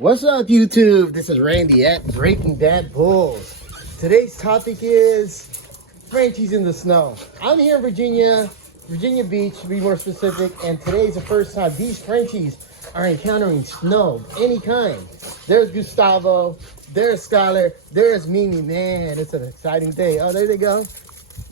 What's up, YouTube? This is Randy at Breaking Bad Bulls. Today's topic is Frenchies in the snow. I'm here in Virginia Beach to be more specific, and today's the first time these Frenchies are encountering snow, any kind. There's Gustavo, there's Skylar, there's Mimi. Man, it's an exciting day. Oh, there they go.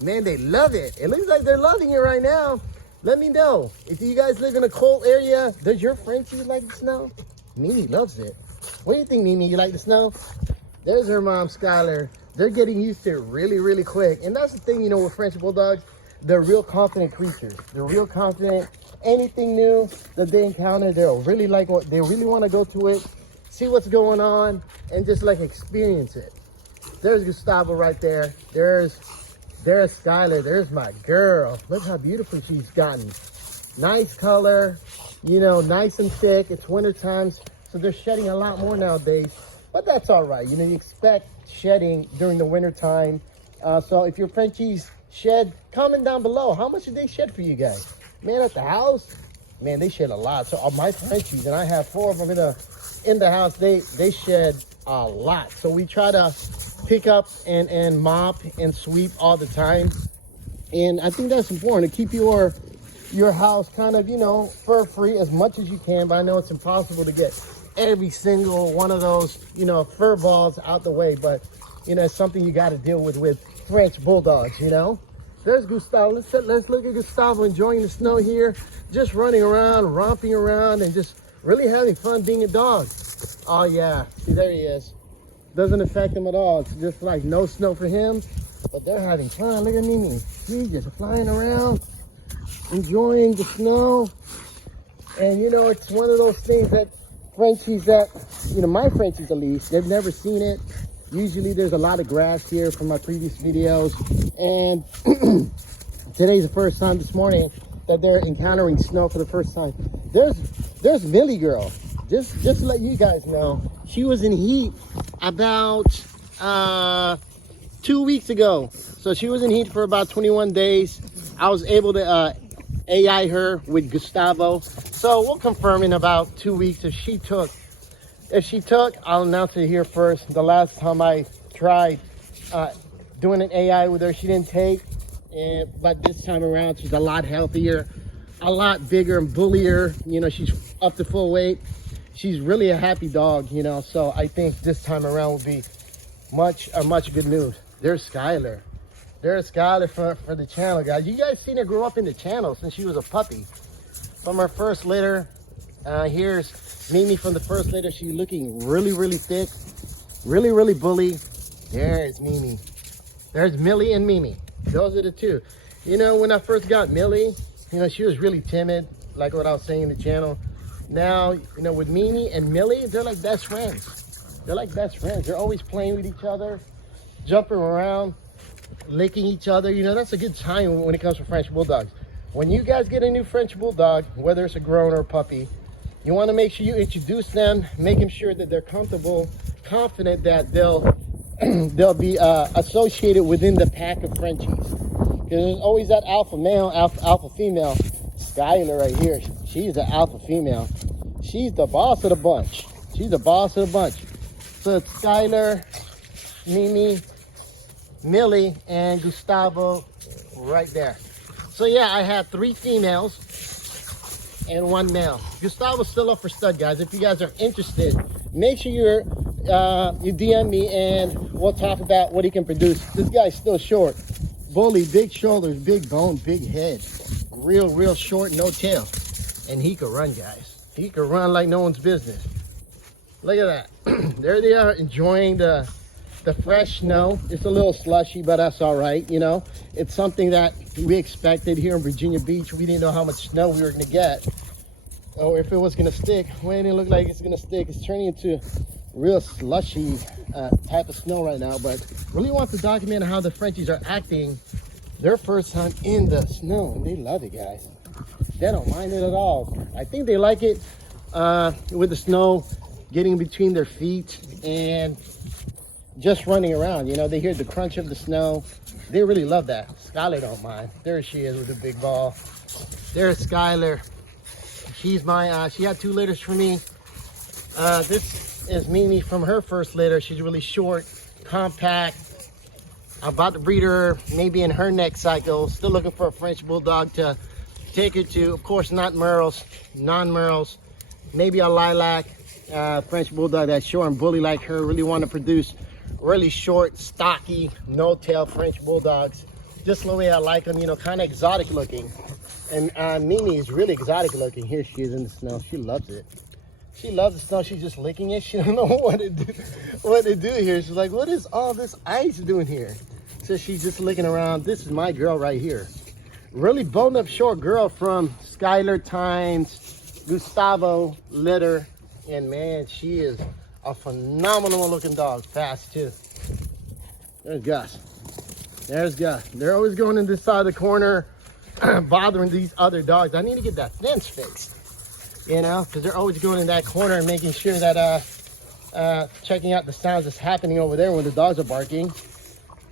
Man, they love it. It looks like they're loving it right now. Let me know. If you guys live in a cold area, does your Frenchie like the snow? Mimi loves it. What do you think, Mimi? You like the snow? There's her mom, Skylar. They're getting used to it really, really quick. And that's the thing, you know, with French Bulldogs, they're real confident creatures. They're real confident. Anything new that they encounter, they'll really like what they really want to go to it, see what's going on, and just like experience it. There's Gustavo right there. There's Skylar. There's my girl. Look how beautiful she's gotten. Nice color, you know, nice and thick. It's winter times, so they're shedding a lot more nowadays. But that's all right. You know, you expect shedding during the winter time. So if your Frenchies shed, comment down below. How much did they shed for you guys? Man, at the house, man, they shed a lot. So all my Frenchies, and I have 4 of them in the house, they shed a lot. So we try to pick up and mop and sweep all the time. And I think that's important to keep your house kind of, you know, fur free as much as you can. But I know it's impossible to get every single one of those, you know, fur balls out the way. But, you know, it's something you got to deal with French Bulldogs, you know. There's Gustavo. Let's look at Gustavo enjoying the snow here, just running around, romping around, and just really having fun being a dog. Oh yeah, see, there he is. Doesn't affect him at all. It's just like no snow for him, but they're having fun. Look at Mimi. She's just flying around, enjoying the snow. And you know, it's one of those things that Frenchies that, you know, my Frenchies at least, they've never seen it. Usually there's a lot of grass here from my previous videos. And today's the first time this morning that they're encountering snow for the first time. There's Millie girl. Just to let you guys know, she was in heat about 2 weeks ago. So she was in heat for about 21 days. I was able to AI her with Gustavo. So we'll confirm in about 2 weeks if she took. If she took, I'll announce it here first. The last time I tried doing an AI with her, she didn't take. But this time around, she's a lot healthier, a lot bigger and bullier. You know, she's up to full weight. She's really a happy dog, you know. So I think this time around will be much good news. There's Skylar. There's Skylar for the channel, guys. You guys seen her grow up in the channel since she was a puppy. From her first litter, here's Mimi from the first litter. She's looking really thick, really bully. There's Mimi. There's Millie and Mimi. Those are the two. You know, when I first got Millie, you know, she was really timid, like what I was saying in the channel. Now, you know, with Mimi and Millie, they're like best friends. They're like best friends. They're always playing with each other, jumping around, licking each other. You know, that's a good time when it comes to French Bulldogs. When you guys get a new French Bulldog, whether it's a grown or a puppy, you want to make sure you introduce them, making sure that they're comfortable, confident that they'll be associated within the pack of Frenchies. Because there's always that alpha male, alpha female. Skylar right here, she's the alpha female. She's the boss of the bunch. She's the boss of the bunch. So it's Skylar, Mimi, Millie, and Gustavo right there. So yeah, I have 3 females and 1 male. Gustavo's still up for stud, guys. If you guys are interested, make sure you DM me and we'll talk about what he can produce. This guy's still short. Bully, big shoulders, big bone, big head. Real short, no tail. And he can run, guys. He can run like no one's business. Look at that. There they are, enjoying the fresh snow. It's a little slushy, but that's all right, you know. It's something that we expected here in Virginia Beach. We didn't know how much snow we were going to get, or if it was going to stick. Well, it didn't look like it's going to stick. It's turning into real slushy type of snow right now, but really want to document how the Frenchies are acting their first time in the snow, and they love it, guys. They don't mind it at all. I think they like it with the snow getting between their feet and just running around. You know, they hear the crunch of the snow. They really love that. Skylar don't mind. There she is with the big ball. There's Skylar. She's my, she had 2 litters for me. is Mimi from her first litter. She's really short, compact. I'm about to breed her maybe in her next cycle. Still looking for a French Bulldog to take her to. Of course, not Merles, non-Merles. Maybe a lilac French Bulldog that's short and bully like her. Really want to produce really short, stocky, no-tail French Bulldogs. Just the way I like them, you know, kind of exotic looking. And Mimi is really exotic looking. Here she is in the snow. She loves it. She loves the snow. She's just licking it. She don't know what to do here. She's like, what is all this ice doing here? So she's just licking around. This is my girl right here. Really boned up short girl from Skylar times Gustavo litter. And man, she is a phenomenal looking dog. Fast too. There's Gus. There's Gus. They're always going in this side of the corner, bothering these other dogs. I need to get that fence fixed, you know, because they're always going in that corner and making sure that checking out the sounds that's happening over there when the dogs are barking.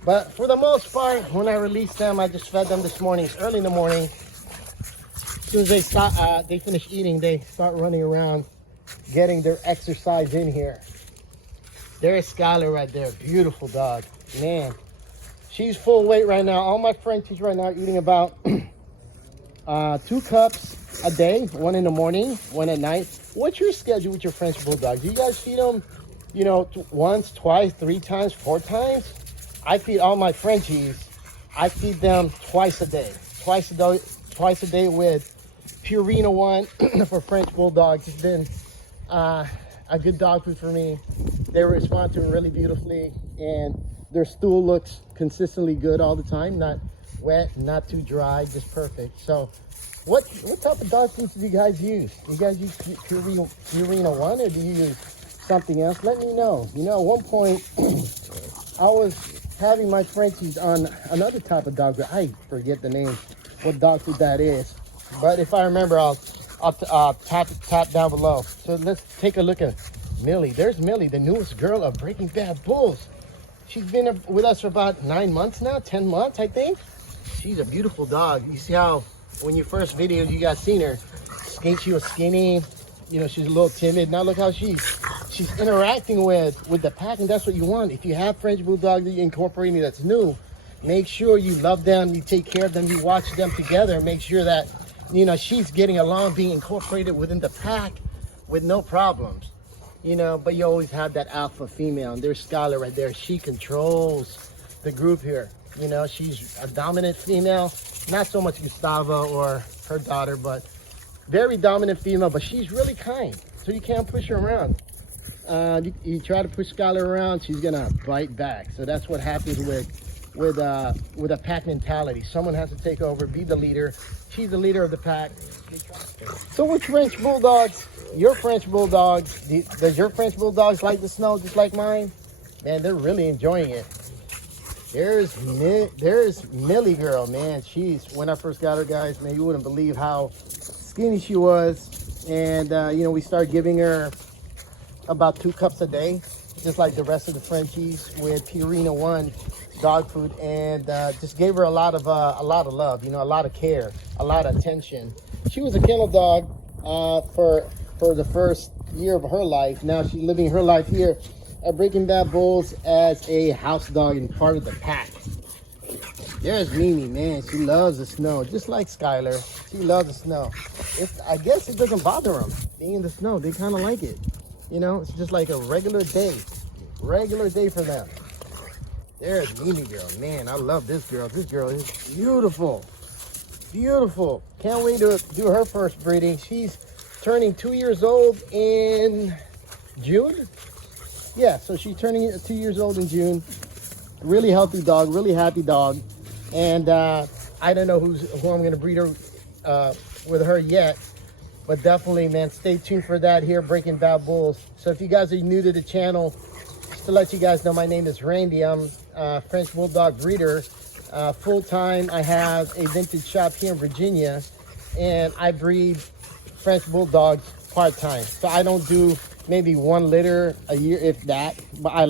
But for the most part, when I release them, I just fed them this morning. It's early in the morning. As soon as they stop, they finish eating, they start running around, getting their exercise in here. There's Skylar right there. Beautiful dog, man. She's full weight right now. All my Frenchies right now are eating about 2 cups a day, 1 in the morning, 1 at night. What's your schedule with your French Bulldogs? Do you guys feed them, you know, once, twice, 3 times, 4 times? I feed all my Frenchies. I feed them twice a day. Twice a day with Purina 1 for French Bulldogs. It's been a good dog food for me. They respond to it really beautifully, and their stool looks consistently good all the time. Not wet, not too dry, just perfect. So what type of dog foods do you guys use? Do you guys use Purina 1 or do you use something else? Let me know. You know, at one point I was having my Frenchies on another type of dog, but I forget the name, what dog food that is. But if I remember, I'll tap down below. So let's take a look at Millie. There's Millie, the newest girl of Breaking Bad Bulls. She's been with us for about 9 months now, 10 months, I think. She's a beautiful dog. You see how when you first videoed, you guys seen her, she was skinny, you know, she's a little timid. Now look how she's interacting with the pack, and that's what you want. If you have French Bulldogs that you're incorporating that's new, make sure you love them, you take care of them, you watch them together, make sure that, you know, she's getting along, being incorporated within the pack with no problems. You know, but you always have that alpha female, and there's Skylar right there. She controls the group here. You know, she's a dominant female, not so much Gustavo or her daughter, but very dominant female, but she's really kind, so you can't push her around. You try to push Skylar around, she's gonna bite back. So that's what happens with a pack mentality. Someone has to take over, be the leader. She's the leader of the pack. So with French Bulldogs, your French Bulldogs, does your French Bulldogs like the snow just like mine? Man, they're really enjoying it. There's Millie girl, man. When I first got her, guys, man, you wouldn't believe how skinny she was. And, you know, we started giving her about 2 cups a day, just like the rest of the Frenchies with Purina 1 dog food, and just gave her a lot of love, you know, a lot of care, a lot of attention. She was a kennel dog for the first year of her life. Now she's living her life here at Breaking Bad Bulls as a house dog and part of the pack. There's Mimi, man. She loves the snow, just like Skylar. She loves the snow. I guess it doesn't bother them being in the snow. They kind of like it. You know, it's just like a regular day for them. There's Mimi girl, man. I love this girl. This girl is beautiful, beautiful. Can't wait to do her first breeding. She's turning 2 years old in June. Yeah, so she's turning 2 years old in June. Really healthy dog, really happy dog. And I don't know who I'm gonna breed her with her yet, but definitely, man, stay tuned for that here, Breaking Bad Bulls. So if you guys are new to the channel, just to let you guys know, my name is Randy. I'm a French Bulldog breeder. Full-time, I have a vintage shop here in Virginia, and I breed French Bulldogs part-time. So I don't do maybe 1 litter a year, if that, but I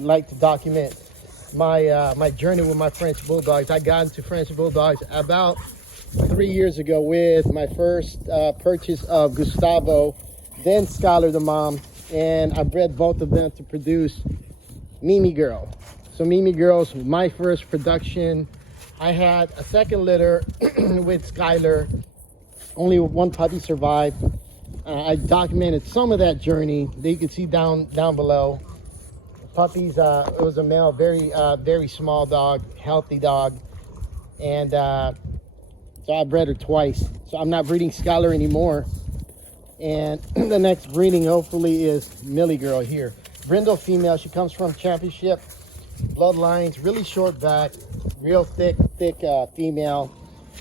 like to document my journey with my French Bulldogs. I got into French Bulldogs about 3 years ago with my first purchase of Gustavo, then Skylar the mom, and I bred both of them to produce Mimi Girl. So Mimi Girl's my first production. I had a second litter with Skylar. Only one puppy survived. I documented some of that journey. That you can see down below. Puppies, it was a male, very small dog, healthy dog. And so I bred her twice. So I'm not breeding Skylar anymore. And the next breeding hopefully is Millie Girl here. Brindle female, she comes from championship bloodlines, really short back, real thick female.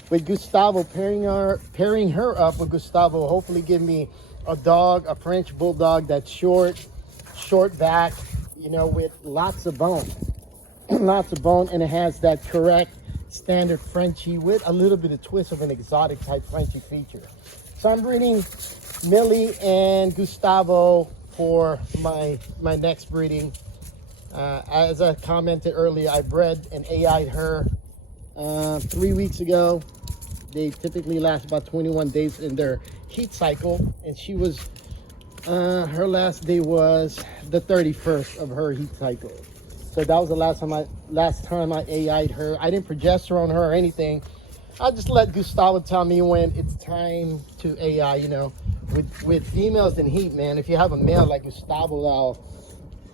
With Gustavo, pairing her up with Gustavo will hopefully give me a dog, a French Bulldog that's short back, you know, with lots of bone. Lots of bone, and it has that correct standard Frenchie with a little bit of twist of an exotic type Frenchie feature. So I'm breeding Millie and Gustavo for my next breeding. As I commented earlier, I bred and AI'd her 3 weeks ago. They typically last about 21 days in their heat cycle, and she was her last day was the 31st of her heat cycle. So that was the last time I AI'd her. I didn't progesterone her or anything. I just let Gustavo tell me when it's time to AI. You know, with females in heat, man, if you have a male like Gustavo,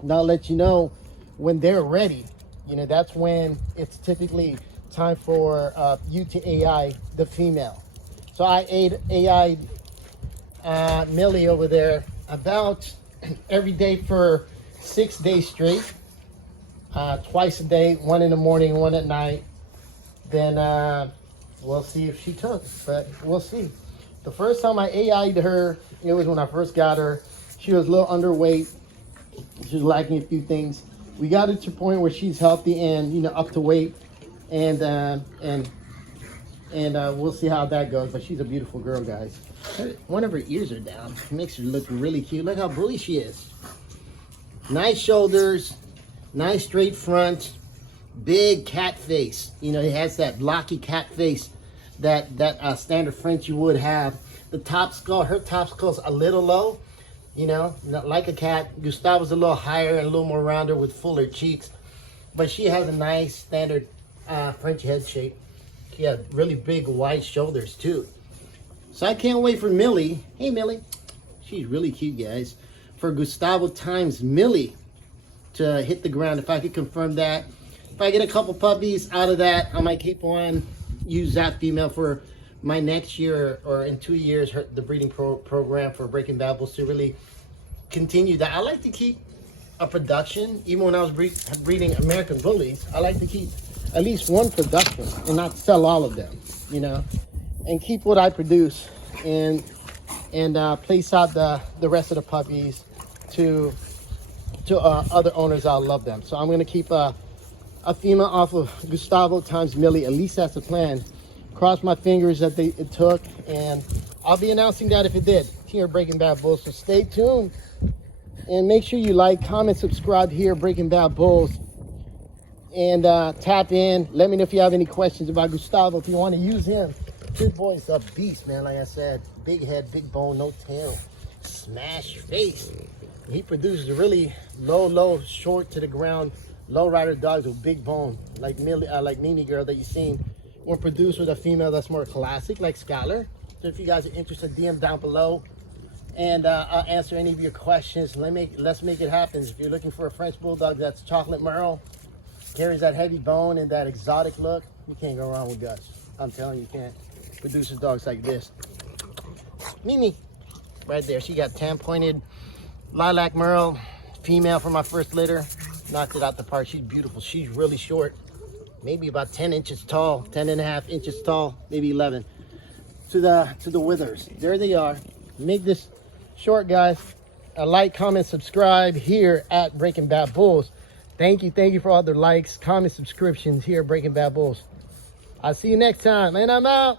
they'll let you know when they're ready. You know, that's when it's typically time for you to AI the female. So I AI'd Millie over there about every day for 6 days straight. Twice a day, one in the morning, one at night. Then we'll see if she took, but we'll see. The first time I AI'd her, it was when I first got her. She was a little underweight. She was lacking a few things. We got her to a point where she's healthy and, you know, up to weight, and we'll see how that goes. But she's a beautiful girl, guys. One of her ears are down. It makes her look really cute. Look how bully she is. Nice shoulders, nice straight front, big cat face. You know, it has that blocky cat face that standard Frenchie would have. The top skull, her top skull's a little low. You know, not like a cat. Gustavo's a little higher and a little more rounder with fuller cheeks. But she has a nice standard French head shape. She has really big wide shoulders too. So I can't wait for Millie. Hey Millie. She's really cute, guys. For Gustavo times Millie to hit the ground. If I could confirm that. If I get a couple puppies out of that, I might keep on, use that female for my next year or in 2 years, the breeding program for Breaking Bad Bulls to really continue that. I like to keep a production, even when I was breeding American Bullies. I like to keep at least one production and not sell all of them, you know, and keep what I produce and place out the rest of the puppies to other owners. I'll love them. So I'm going to keep a female off of Gustavo times Millie. At least that's the plan. Cross my fingers that it took, and I'll be announcing that if it did here at Breaking Bad Bulls. So stay tuned and make sure you like, comment, subscribe here at Breaking Bad Bulls, and tap in. Let me know if you have any questions about Gustavo, if you want to use him. Good boy's a beast, man. Like I said, big head, big bone, no tail, smash face. He produces a really low, short to the ground, low rider dogs with big bone, like Mimi Girl that you've seen. Or produced with a female that's more classic, like Skylar. So if you guys are interested, DM down below, and I'll answer any of your questions. Let's make it happen. If you're looking for a French Bulldog that's chocolate merle, carries that heavy bone and that exotic look, you can't go wrong with Gus. I'm telling you, you can't. Produces dogs like this. Mimi, right there. She got tan-pointed lilac merle, female from my first litter. Knocked it out the park. She's beautiful. She's really short. Maybe about 10 inches tall, 10 and a half inches tall, maybe 11 to the withers. There they are. Make this short, guys. A like, comment, subscribe here at Breaking Bad Bulls. Thank you for all the likes, comments, subscriptions here at Breaking Bad Bulls. I'll see you next time, and I'm out.